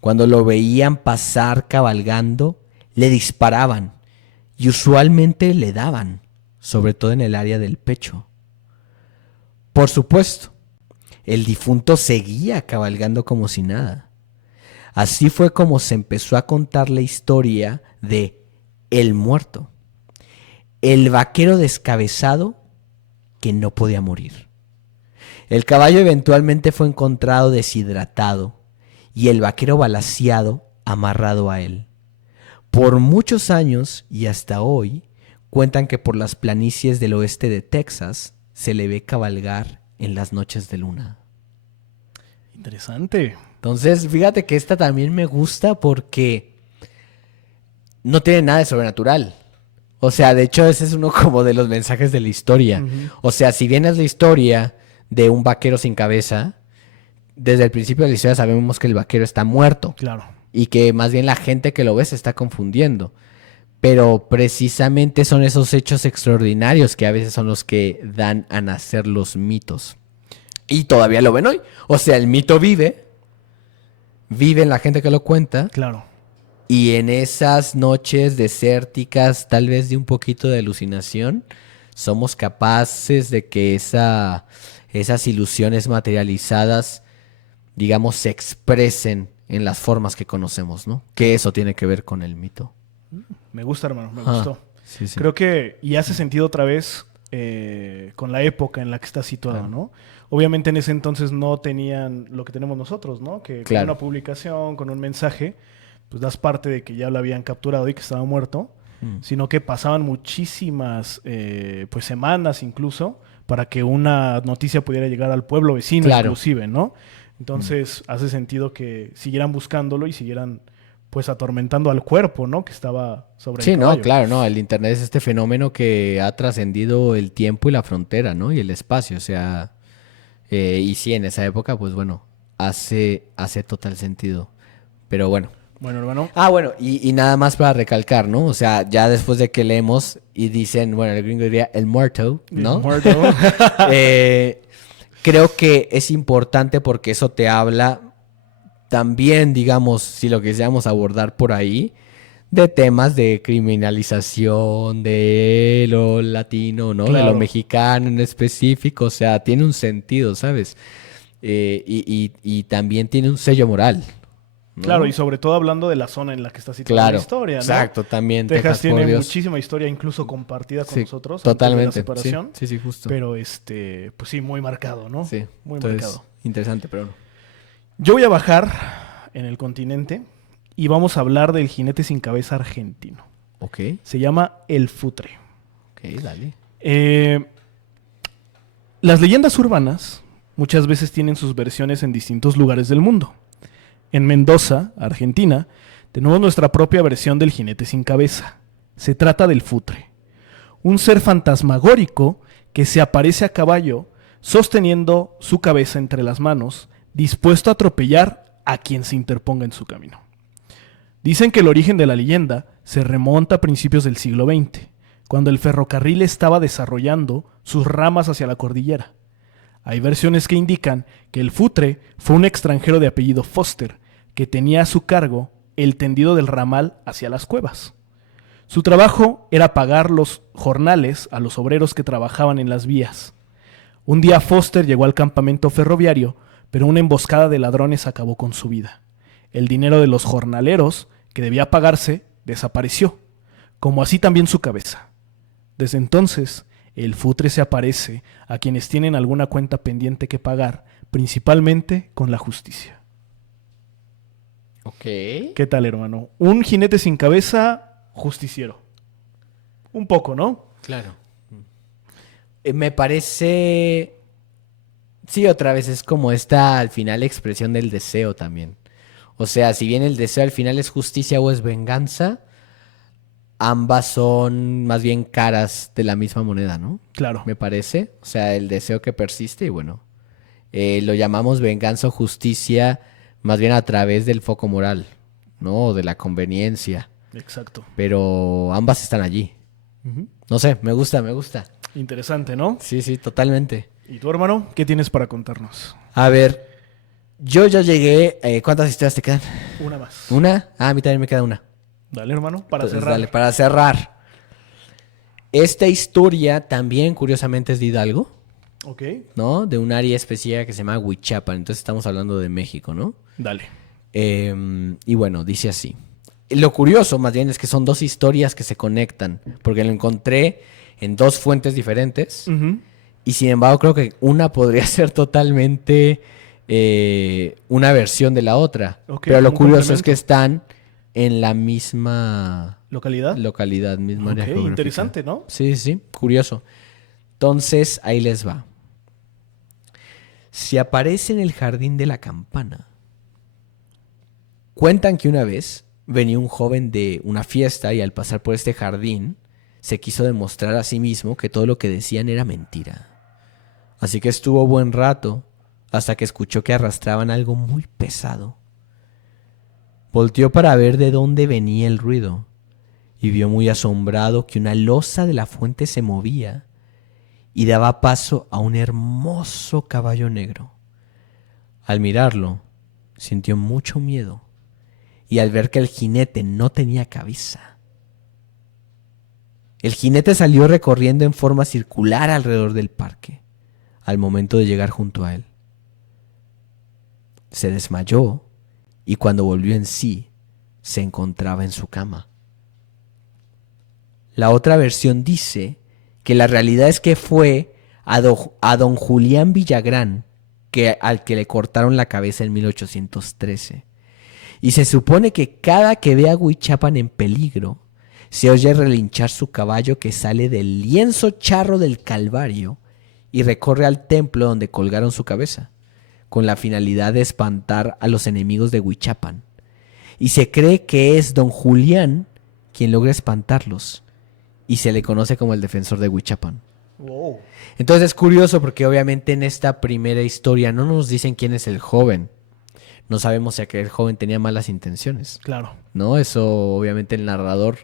Cuando lo veían pasar cabalgando, le disparaban y usualmente le daban, sobre todo en el área del pecho. Por supuesto, el difunto seguía cabalgando como si nada. Así fue como se empezó a contar la historia de El Muerto, el vaquero descabezado que no podía morir. El caballo eventualmente fue encontrado deshidratado y el vaquero balaceado amarrado a él. Por muchos años y hasta hoy, cuentan que por las planicies del oeste de Texas se le ve cabalgar en las noches de luna. Interesante. Entonces, fíjate que esta también me gusta porque no tiene nada de sobrenatural. O sea, de hecho, ese es uno como de los mensajes de la historia. Uh-huh. O sea, si bien es la historia de un vaquero sin cabeza, desde el principio de la historia sabemos que el vaquero está muerto. Claro. Y que más bien la gente que lo ve se está confundiendo. Pero precisamente son esos hechos extraordinarios que a veces son los que dan a nacer los mitos. Y todavía lo ven hoy. O sea, el mito vive en la gente que lo cuenta. Claro. Y en esas noches desérticas, tal vez de un poquito de alucinación, somos capaces de que esas ilusiones materializadas, digamos, se expresen en las formas que conocemos, ¿no? Que eso tiene que ver con el mito. Me gusta, hermano, me gustó. Sí. Creo que y hace sentido otra vez con la época en la que está situado, Claro. ¿no? Obviamente en ese entonces no tenían lo que tenemos nosotros, ¿no? Que Claro. con una publicación, con un mensaje, pues das parte de que ya lo habían capturado y que estaba muerto, sino que pasaban muchísimas pues semanas incluso para que una noticia pudiera llegar al pueblo vecino, Claro. inclusive, ¿no? Entonces hace sentido que siguieran buscándolo y siguieran pues atormentando al cuerpo, ¿no? Que estaba sobre Sí, el no, caballo. claro, no. El internet es este fenómeno que ha trascendido el tiempo y la frontera, ¿no? Y el espacio, o sea, y sí, en esa época, pues bueno, hace total sentido. Pero bueno. Bueno, hermano. Bueno, y nada más para recalcar, ¿no? O sea, ya después de que leemos y dicen, bueno, el gringo diría el muerto, ¿no? El muerto. Creo que es importante porque eso te habla también, digamos, si lo quisiéramos abordar por ahí, de temas de criminalización de lo latino, ¿no? Claro. De lo mexicano en específico. O sea, tiene un sentido, ¿sabes? Y también tiene un sello moral, ¿no? Claro, y sobre todo hablando de la zona en la que está situada la historia, ¿no? Exacto, también. Texas por tiene Dios. muchísima historia, incluso compartida con Sí, nosotros. totalmente. Antes de la separación. Sí, justo. Pero pues sí, muy marcado, ¿no? Sí, Muy entonces, marcado. interesante, pero no. Yo voy a bajar en el continente y vamos a hablar del jinete sin cabeza argentino. Ok, Se llama El Futre. ok, dale. Las leyendas urbanas muchas veces tienen sus versiones en distintos lugares del mundo. En Mendoza, Argentina, tenemos nuestra propia versión del jinete sin cabeza. Se trata del Futre, un ser fantasmagórico que se aparece a caballo sosteniendo su cabeza entre las manos, dispuesto a atropellar a quien se interponga en su camino. Dicen que el origen de la leyenda se remonta a principios del siglo XX, cuando el ferrocarril estaba desarrollando sus ramas hacia la cordillera. Hay versiones que indican que el Futre fue un extranjero de apellido Foster, que tenía a su cargo el tendido del ramal hacia las cuevas. Su trabajo era pagar los jornales a los obreros que trabajaban en las vías. Un día Foster llegó al campamento ferroviario, pero una emboscada de ladrones acabó con su vida. El dinero de los jornaleros, que debía pagarse, desapareció, como así también su cabeza. Desde entonces, el Futre se aparece a quienes tienen alguna cuenta pendiente que pagar, principalmente con la justicia. Ok. ¿Qué tal, hermano? Un jinete sin cabeza, justiciero. Un poco, ¿no? Claro. Me parece... Sí, otra vez es como esta, al final, expresión del deseo también. O sea, si bien el deseo al final es justicia o es venganza, ambas son más bien caras de la misma moneda, ¿no? Claro. Me parece. O sea, el deseo que persiste y bueno, lo llamamos venganza o justicia más bien a través del foco moral, ¿no? O de la conveniencia. Exacto. Pero ambas están allí. Ujú. No sé, me gusta, me gusta. Interesante, ¿no? Sí, sí, totalmente. ¿Y tú, hermano? ¿Qué tienes para contarnos? A ver, yo ya llegué. ¿Cuántas historias te quedan? Una más. ¿Una? Ah, a mí también me queda una. Dale, hermano, para Entonces, cerrar. dale, para cerrar. Esta historia también, curiosamente, es de Hidalgo, Ok. ¿no? De un área específica que se llama Huichapan. Entonces estamos hablando de México, ¿no? Dale. Y bueno, dice así. Lo curioso, más bien, es que son dos historias que se conectan, porque lo encontré en dos fuentes diferentes. Ujú. Y sin embargo, creo que una podría ser totalmente una versión de la otra. Ok, Pero lo un curioso es que complemento. están en la misma ¿Localidad? localidad, misma área Ok, geográfica. interesante, ¿no? Sí, sí, sí, curioso. Entonces, ahí les va. Si aparece en el jardín de la campana. Cuentan que una vez venía un joven de una fiesta y al pasar por este jardín se quiso demostrar a sí mismo que todo lo que decían era mentira. Así que estuvo buen rato hasta que escuchó que arrastraban algo muy pesado. Volteó para ver de dónde venía el ruido y vio muy asombrado que una losa de la fuente se movía y daba paso a un hermoso caballo negro. Al mirarlo, sintió mucho miedo y al ver que el jinete no tenía cabeza. El jinete salió recorriendo en forma circular alrededor del parque. Al momento de llegar junto a él, se desmayó y cuando volvió en sí, se encontraba en su cama. La otra versión dice que la realidad es que fue a don Julián Villagrán al que le cortaron la cabeza en 1813. Y se supone que cada que ve a Huichapan en peligro, se oye relinchar su caballo que sale del lienzo charro del Calvario y recorre al templo donde colgaron su cabeza, con la finalidad de espantar a los enemigos de Huichapan. Y se cree que es don Julián quien logra espantarlos, y se le conoce como el defensor de Huichapan. Wow. Entonces es curioso porque obviamente en esta primera historia no nos dicen quién es el joven. No sabemos si aquel joven tenía malas intenciones, Claro. ¿no? Eso obviamente el narrador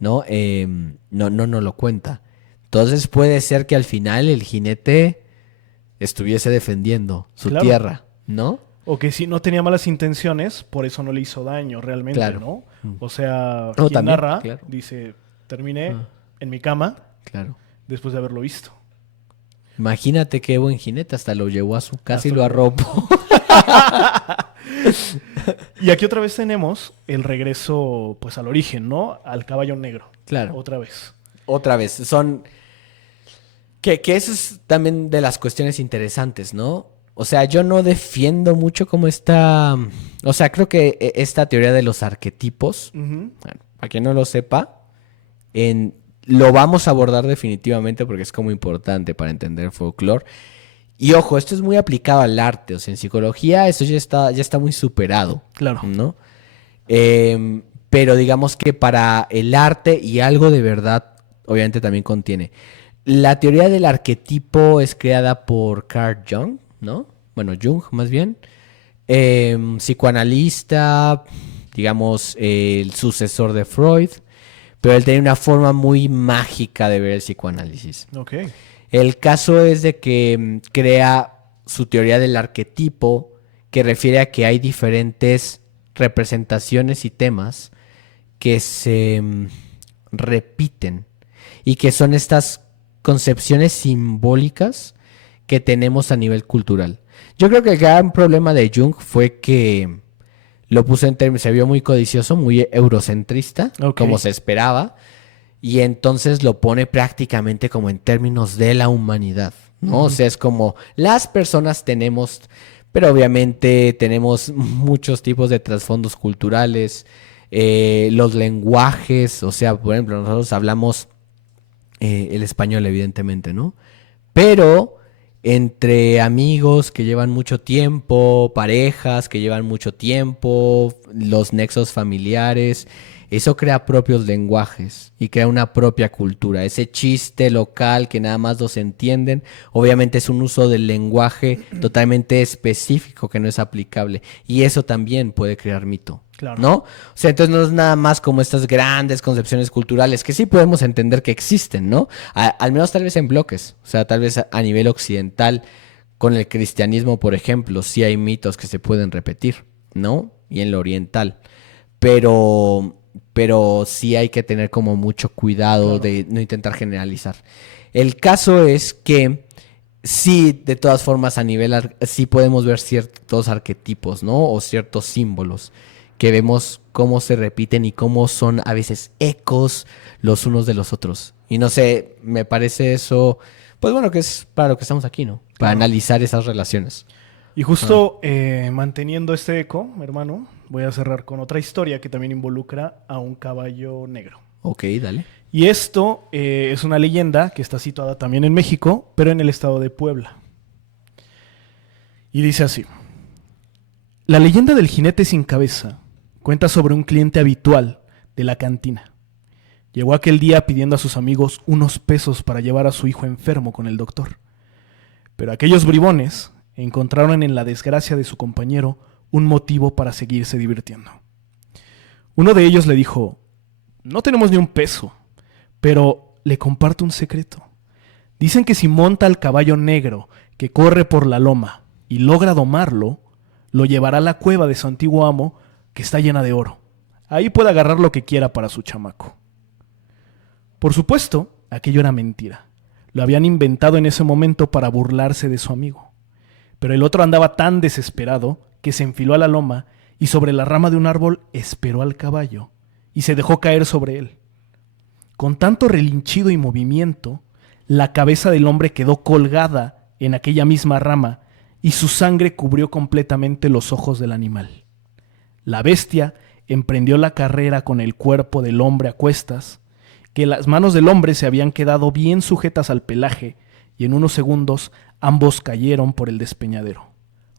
no lo cuenta. Entonces puede ser que al final el jinete estuviese defendiendo su Claro. tierra, ¿no? O que si no tenía malas intenciones, por eso no le hizo daño realmente, Claro. ¿no? O sea, No, quien también, narra claro. dice, terminé Ah. en mi cama Claro. después de haberlo visto. Imagínate qué buen jinete, hasta lo llevó a su casa Hasta y lo lo- arropó. Y aquí otra vez tenemos el regreso, pues, al origen, ¿no? Al caballo negro. Claro. Otra vez. Otra vez, son... Que eso es también de las cuestiones interesantes, ¿no? O sea, yo no defiendo mucho como esta... O sea, creo que esta teoría de los arquetipos, Ujú. bueno, para quien no lo sepa, lo vamos a abordar definitivamente porque es como importante para entender el folclore. Y ojo, esto es muy aplicado al arte. O sea, en psicología eso ya está muy superado, Claro. ¿no? Pero digamos que para el arte y algo de verdad, obviamente también contiene. La teoría del arquetipo es creada por Carl Jung, ¿no? Bueno, Jung más bien. Psicoanalista, digamos, el sucesor de Freud. Pero él tenía una forma muy mágica de ver el psicoanálisis. Ok. El caso es de que crea su teoría del arquetipo, que refiere a que hay diferentes representaciones y temas que se repiten y que son estas concepciones simbólicas que tenemos a nivel cultural. Yo creo que el gran problema de Jung fue que lo puso en términos, se vio muy codicioso, muy eurocentrista, Ok. como se esperaba, y entonces lo pone prácticamente como en términos de la humanidad, ¿no? O sea, es como las personas tenemos, pero obviamente tenemos muchos tipos de trasfondos culturales, los lenguajes, o sea, por ejemplo, nosotros hablamos el español, evidentemente, ¿no? Pero entre amigos que llevan mucho tiempo, parejas que llevan mucho tiempo, los nexos familiares, eso crea propios lenguajes y crea una propia cultura. Ese chiste local que nada más los entienden, obviamente es un uso del lenguaje totalmente específico que no es aplicable. Y eso también puede crear mito. Claro. ¿No? O sea, entonces no es nada más como estas grandes concepciones culturales que sí podemos entender que existen, ¿no? Al menos tal vez en bloques. O sea, tal vez a nivel occidental, con el cristianismo, por ejemplo, sí hay mitos que se pueden repetir, ¿no? Y en lo oriental. Pero sí hay que tener como mucho cuidado Claro. de no intentar generalizar. El caso es que sí, de todas formas, a nivel sí podemos ver ciertos arquetipos, ¿no? O ciertos símbolos que vemos cómo se repiten y cómo son a veces ecos los unos de los otros. Y no sé, me parece eso, pues bueno, que es para lo que estamos aquí, ¿no? Para Claro. analizar esas relaciones. Y justo manteniendo este eco, hermano, voy a cerrar con otra historia que también involucra a un caballo negro. Ok, dale. Y esto es una leyenda que está situada también en México, pero en el estado de Puebla. Y dice así: la leyenda del jinete sin cabeza cuenta sobre un cliente habitual de la cantina. Llegó aquel día pidiendo a sus amigos unos pesos para llevar a su hijo enfermo con el doctor. Pero aquellos bribones encontraron en la desgracia de su compañero un motivo para seguirse divirtiendo. Uno de ellos le dijo: no tenemos ni un peso, pero le comparto un secreto. Dicen que si monta al caballo negro que corre por la loma y logra domarlo, lo llevará a la cueva de su antiguo amo, que está llena de oro. Ahí puede agarrar lo que quiera para su chamaco. Por supuesto, aquello era mentira. Lo habían inventado en ese momento para burlarse de su amigo. Pero el otro andaba tan desesperado que se enfiló a la loma y sobre la rama de un árbol esperó al caballo y se dejó caer sobre él. Con tanto relinchido y movimiento, la cabeza del hombre quedó colgada en aquella misma rama y su sangre cubrió completamente los ojos del animal. La bestia emprendió la carrera con el cuerpo del hombre a cuestas, que las manos del hombre se habían quedado bien sujetas al pelaje y en unos segundos ambos cayeron por el despeñadero.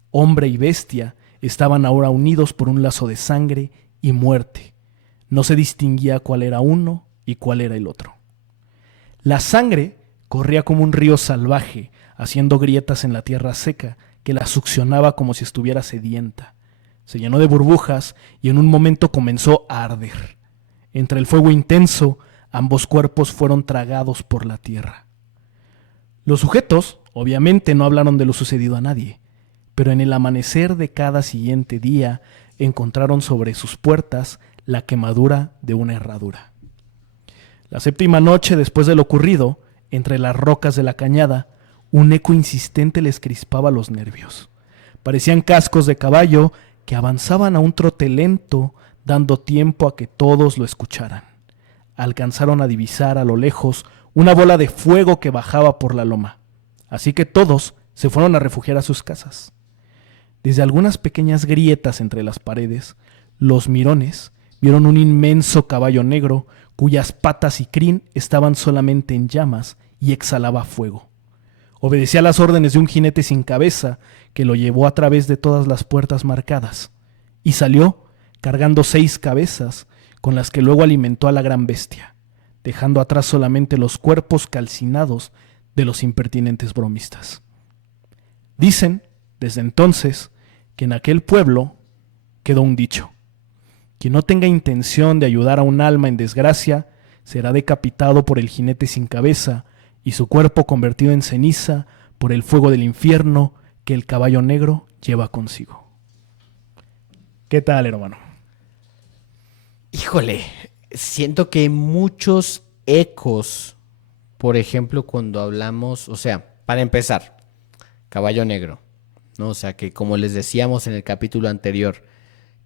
Hombre y bestia estaban ahora unidos por un lazo de sangre y muerte. No se distinguía cuál era uno y cuál era el otro. La sangre corría como un río salvaje, haciendo grietas en la tierra seca que la succionaba como si estuviera sedienta. Se llenó de burbujas y en un momento comenzó a arder. Entre el fuego intenso, ambos cuerpos fueron tragados por la tierra. Los sujetos, obviamente, no hablaron de lo sucedido a nadie, pero en el amanecer de cada siguiente día encontraron sobre sus puertas la quemadura de una herradura. La séptima noche después de lo ocurrido, entre las rocas de la cañada, un eco insistente les crispaba los nervios. Parecían cascos de caballo que avanzaban a un trote lento, dando tiempo a que todos lo escucharan. Alcanzaron a divisar a lo lejos una bola de fuego que bajaba por la loma. Así que todos se fueron a refugiar a sus casas. Desde algunas pequeñas grietas entre las paredes, los mirones vieron un inmenso caballo negro cuyas patas y crin estaban solamente en llamas y exhalaba fuego. Obedecía las órdenes de un jinete sin cabeza que lo llevó a través de todas las puertas marcadas y salió cargando 6 cabezas con las que luego alimentó a la gran bestia, dejando atrás solamente los cuerpos calcinados de los impertinentes bromistas. Dicen, desde entonces, que en aquel pueblo quedó un dicho: quien no tenga intención de ayudar a un alma en desgracia será decapitado por el jinete sin cabeza y su cuerpo convertido en ceniza por el fuego del infierno que el caballo negro lleva consigo. ¿Qué tal, hermano? Híjole, siento que hay muchos ecos, por ejemplo, cuando hablamos, o sea, para empezar, caballo negro, ¿no? O sea, que como les decíamos en el capítulo anterior,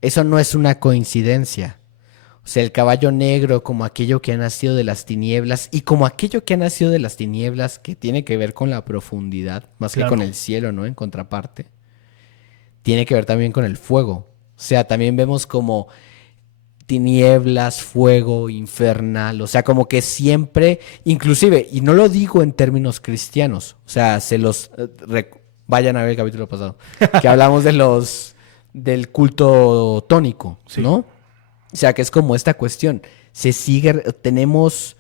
eso no es una coincidencia. O sea, el caballo negro como aquello que ha nacido de las tinieblas y como aquello que ha nacido de las tinieblas que tiene que ver con la profundidad, más que con el cielo, ¿no? En contraparte. Tiene que ver también con el fuego. O sea, también vemos como tinieblas, fuego, infernal. O sea, como que siempre, inclusive, y no lo digo en términos cristianos, o sea, vayan a ver el capítulo pasado, que hablamos del culto tónico, Sí. ¿no? O sea, que es como esta cuestión. Tenemos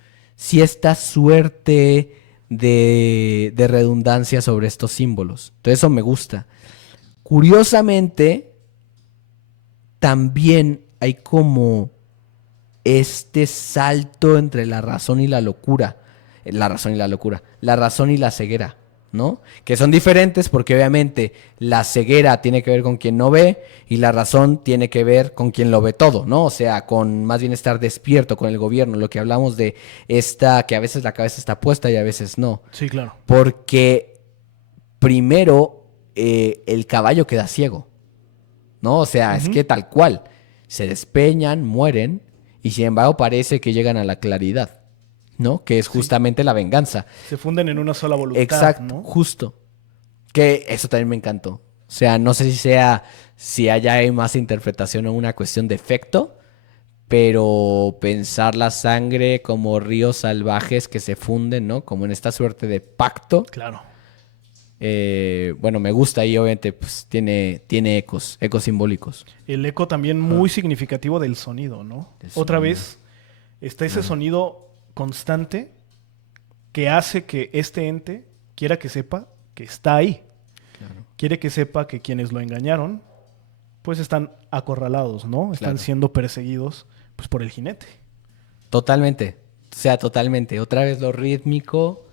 esta suerte de redundancia sobre estos símbolos. Entonces eso me gusta. Curiosamente, también hay como este salto entre la razón y la locura. La razón y la locura. La razón y la ceguera, ¿no? Que son diferentes porque obviamente la ceguera tiene que ver con quien no ve y la razón tiene que ver con quien lo ve todo, ¿no? O sea, con más bien estar despierto con el gobierno, lo que hablamos de que a veces la cabeza está puesta y a veces no. Sí, claro. Porque primero el caballo queda ciego, ¿no? O sea, es que tal cual, se despeñan, mueren y sin embargo parece que llegan a la claridad, ¿no? Que es justamente la venganza. Se funden en una sola voluntad, Exacto, ¿no? justo. Que eso también me encantó. O sea, no sé si allá hay más interpretación o una cuestión de efecto, pero pensar la sangre como ríos salvajes que se funden, ¿no? Como en esta suerte de pacto. Claro. Bueno, me gusta y obviamente pues tiene ecos simbólicos. El eco también muy significativo del sonido, ¿no? Otra vez está ese sonido constante que hace que este ente quiera que sepa que está ahí. Claro. Quiere que sepa que quienes lo engañaron pues están acorralados, ¿no? Están Claro. siendo perseguidos pues por el jinete. Totalmente. O sea, totalmente. Otra vez lo rítmico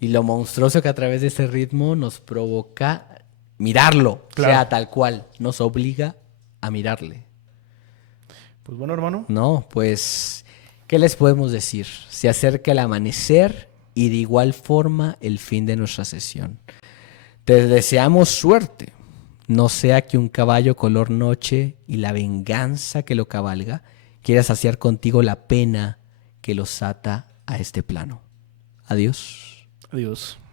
y lo monstruoso que a través de ese ritmo nos provoca mirarlo. Claro. O sea, tal cual. Nos obliga a mirarle. Pues bueno, hermano. No, pues, ¿qué les podemos decir? Se acerca el amanecer y de igual forma el fin de nuestra sesión. Te deseamos suerte. No sea que un caballo color noche y la venganza que lo cabalga quiera saciar contigo la pena que los ata a este plano. Adiós. Adiós.